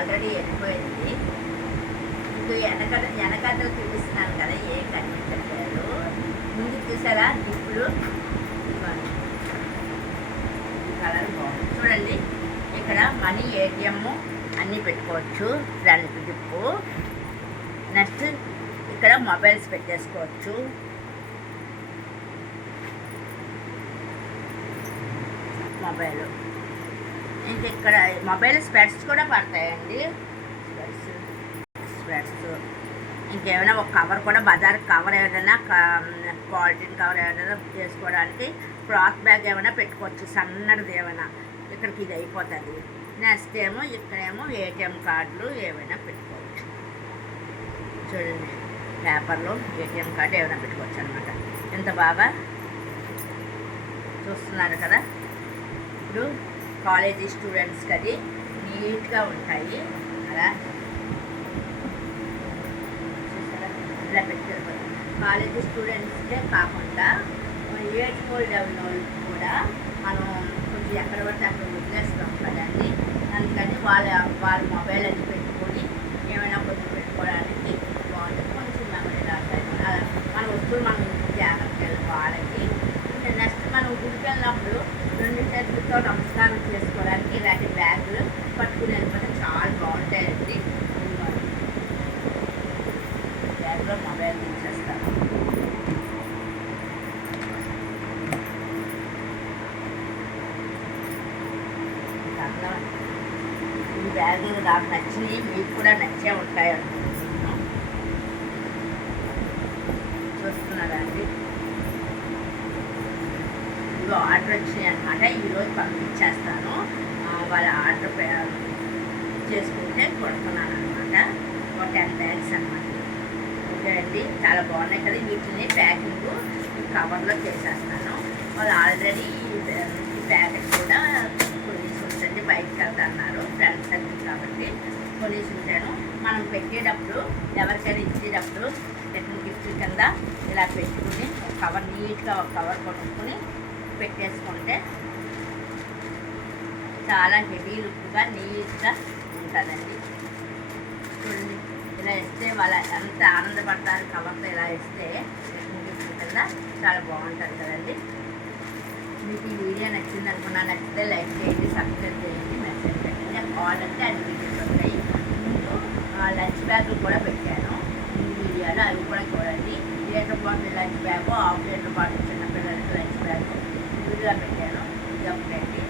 Already వెళ్ళిపోయింది. మీకు వెనకతలు చూపిస్తున్నాను కదా, ఏం కనిపించట్లేదు. ముందు చూసారా జిప్పులు, ఈ కలర్ బాగుంది చూడండి. ఇక్కడ మనీ, ఏటీఎం అన్నీ పెట్టుకోవచ్చు. Front zip. నెక్స్ట్ ఇక్కడ మొబైల్స్ పెట్టేసుకోవచ్చు. మొబైల్ ఇంక ఇక్కడ మొబైల్ స్పెట్స్ కూడా పడతాయండి. స్పెట్స్ ఇంకేమైనా ఒక కవర్ కూడా, బజార్ కవర్ ఏదైనా, పాలిథిన్ కవర్ ఏదైనా చేసుకోవడానికి క్లాత్ బ్యాగ్ ఏమైనా పెట్టుకోవచ్చు, సన్నటిది ఏమైనా. ఇక్కడికి ఇది అయిపోతుంది. నెక్స్ట్ ఏమో ఇక్కడేమో ఏటీఎం కార్డులు ఏమైనా పెట్టుకోవచ్చు. చూడండి, పేపర్లో ఏటీఎం కార్డు ఏమైనా పెట్టుకోవచ్చు అనమాట. ఎంత బాగా చూస్తున్నారు కదా. ఇప్పుడు కాలేజీ స్టూడెంట్స్కి అది నీట్గా ఉంటాయి. అలా ఇలా పెట్టారు. కాలేజీ స్టూడెంట్స్కే కాకుండా ఏజ్ హోల్డ్ అయిన వాళ్ళకి కూడా మనం కొంచెం ఎక్కడ పడితే అక్కడ వదిలేస్తాం కదండి. అందుకని వాళ్ళ మొబైల్ అది పెట్టుకొని ఏమైనా కొంచెం పెట్టుకోవడానికి బాగుంటుంది. కొంచెం మెమరీ రాస్తాయి. మన వస్తువులు మనం జాగ్రత్తగా వాళ్ళకి. నెక్స్ట్ మనం గుడికి వెళ్ళినప్పుడు 2 చేతులతో నమస్కారం చేసుకోవడానికి ఇలాంటి బ్యాగులు పట్టుకుని వెళ్ళిపోతే చాలా బాగుంటాయండి. బ్యాగ్లో మొబైల్ తీసేస్తాను. ఈ బ్యాగులు నాకు నచ్చినవి, మీకు కూడా నచ్చే ఉంటాయి అనుకుంటున్నాను. చూస్తున్నారా అండి, ఇవి ఆర్డర్ వచ్చినాయి అనమాట. ఈరోజు పంపించేస్తాను. వాళ్ళ ఆర్డర్ చేసుకుంటే కొడుతున్నాను అనమాట. ఒక 10 బ్యాగ్స్ అనమాట. ఓకే అండి, చాలా బాగున్నాయి కదా. వీటిని ప్యాకింగ్ కవర్లో చేసేస్తాను. వాళ్ళు ఆల్రెడీ ఈ ప్యాకెట్ కూడా కొనేసి ఉంచండి, బయటకు వెళ్తున్నారు ఫ్రెండ్స్ సర్కిల్ కాబట్టి కొనేసి ఉంటాను. మనం పెట్టేటప్పుడు ఎవరికైనా ఇచ్చేటప్పుడు గిఫ్ట్ కింద ఇలా పెట్టుకుని ఒక కవర్, నీట్గా ఒక కవర్ కొనుక్కొని పెట్టేసుకుంటే చాలా హెవీ లుక్గా నీట్గా ఉంటుందండి. చూడండి, ఇలా ఇస్తే వాళ్ళ ఎంత ఆనందపడతారు. కవర్తో ఇలా ఇస్తే గిఫ్ట్ కింద చాలా బాగుంటుంది కదండి. మీకు ఈ వీడియో నచ్చింది అనుకున్నా. నచ్చితే లైక్ చేయండి, సబ్స్క్రైబ్ చేయండి, మెసేజ్ పెట్టండి. ఆల్ అంటే అన్ని వీడియోస్ వస్తాయి. ముందు లంచ్ బ్యాగులు కూడా పెట్టాను ఈ వీడియోలో, అవి కూడా చూడండి. Litre bottle lunch bag, 1/2 litre bottle చిన్నపిల్లలకి లంచ్ బ్యాగు విడిగా పెట్టాను. ఇది ఒకటండి.